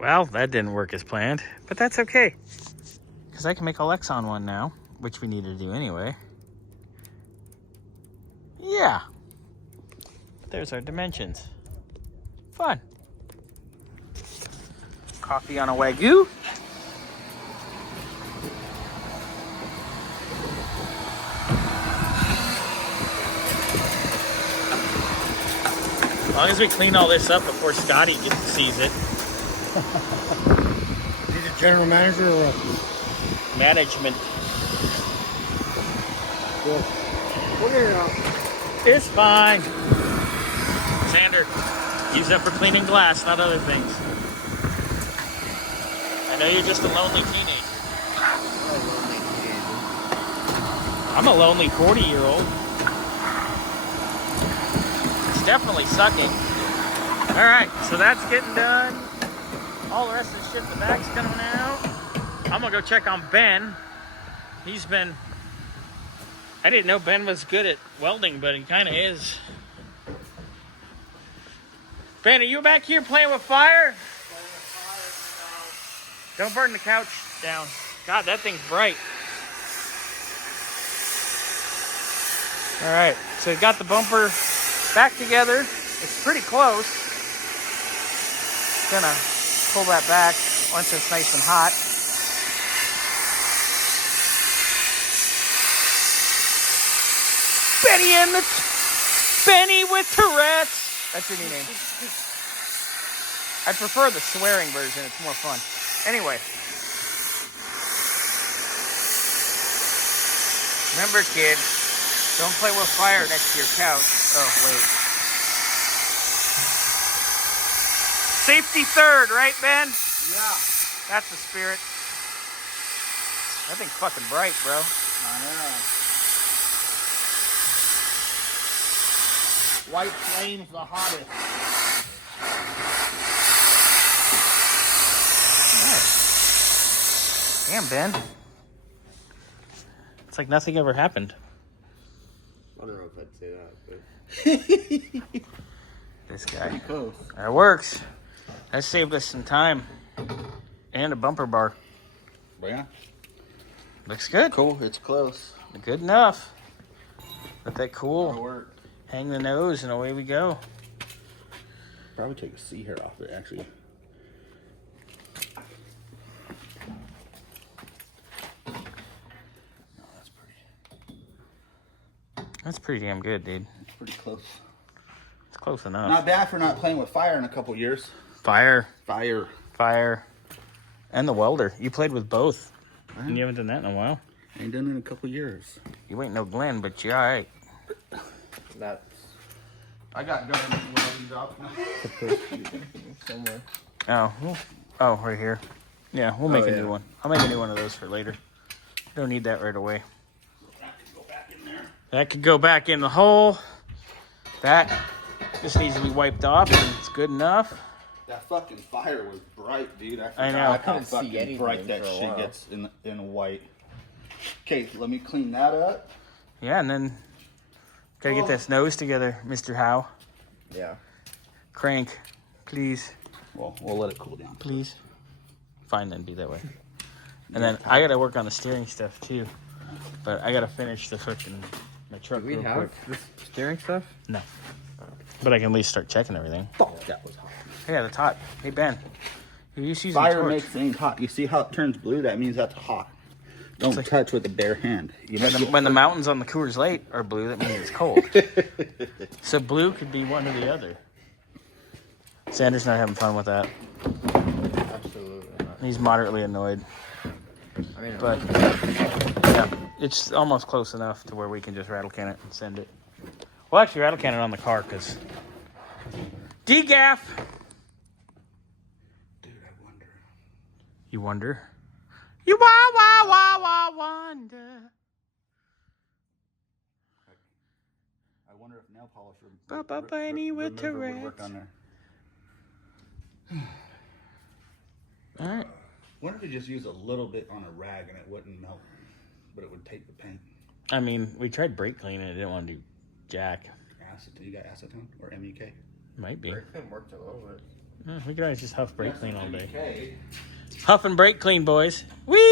Well, that didn't work as planned, but that's okay. Because I can make a Lexon one now, which we need to do anyway. Yeah. There's our dimensions. Fun. Coffee on a Wagyu. As long as we clean all this up before Scotty sees it. He's a general manager or what? Management. We'll get it out. It's fine. Xander, use that for cleaning glass, not other things. I know you're just a lonely teenager. I'm a lonely 40-year-old. It's definitely sucking. All right, so that's getting done. All the rest of the shit in the back's coming out. I'm gonna go check on Ben. He's been... I didn't know Ben was good at welding, but he kind of is. Ben, are you back here playing with fire? Don't burn the couch down. God, that thing's bright. All right, so we got the bumper back together. It's pretty close. Gonna pull that back once it's nice and hot. Benny with Tourette's. That's your new name. I prefer the swearing version. It's more fun. Anyway. Remember, kid, don't play with fire next to your couch. Oh, wait. Safety third, right, Ben? Yeah. That's the spirit. That thing's fucking bright, bro. I know. White flame's the hottest. Damn, Ben. It's like nothing ever happened. I don't know if I'd say that, but... This guy. Pretty close. That works. That saved us some time. And a bumper bar. Well, yeah. Looks good. Cool. It's close. Good enough. Let that cool. That'll work. Hang the nose and away we go. Probably take a C hair off it, actually. No, that's pretty. That's pretty damn good, dude. It's pretty close. It's close enough. Not bad for not playing with fire in a couple years. Fire. Fire. And the welder. You played with both. And you haven't done that in a while. Ain't done it in a couple years. You ain't no Glenn, but you're alright. That's... I got government welding jobs now. Somewhere. Oh, right here. Yeah, we'll make a yeah. new one. I'll make a new one of those for later. Don't need that right away. That can go back in there. That could go back in the hole. That just needs to be wiped off, and it's good enough. That fucking fire was bright, dude. I know. I couldn't see anything bright that shit gets in white. Okay, let me clean that up. Yeah, and then gotta get this nose together, Mr. Howe. Yeah. Crank, please. Well, we'll let it cool down. Please. Fine, then be that way. And then I gotta work on the steering stuff too. But I gotta finish the fucking my truck real quick. This steering stuff? No. But I can at least start checking everything. Oh, that was hot. Yeah, that's hot. Hey Ben, you using Fire torch. makes things hot. You see how it turns blue? That means that's hot. Don't like- touch with a bare hand. When the mountains on the Coors Light are blue, that means it's cold. So blue could be one or the other. Xander's not having fun with that. Absolutely not. He's moderately annoyed. I mean, But yeah, it's almost close enough to where we can just rattle can it and send it. Well, actually, rattle can it on the car because degaff. Dude, I wonder. You wonder? You wonder. I wonder if nail polish Bunny with remover would work Tourette's. on there. All right. Wonder if you just use a little bit on a rag and it wouldn't melt, but it would take the paint. I mean, we tried brake cleaning. It didn't want to do jack. Acetone? You got acetone or MEK? Might be. it worked a little bit. We could always just huff brake clean all day. Huff and brake clean, boys. Whee!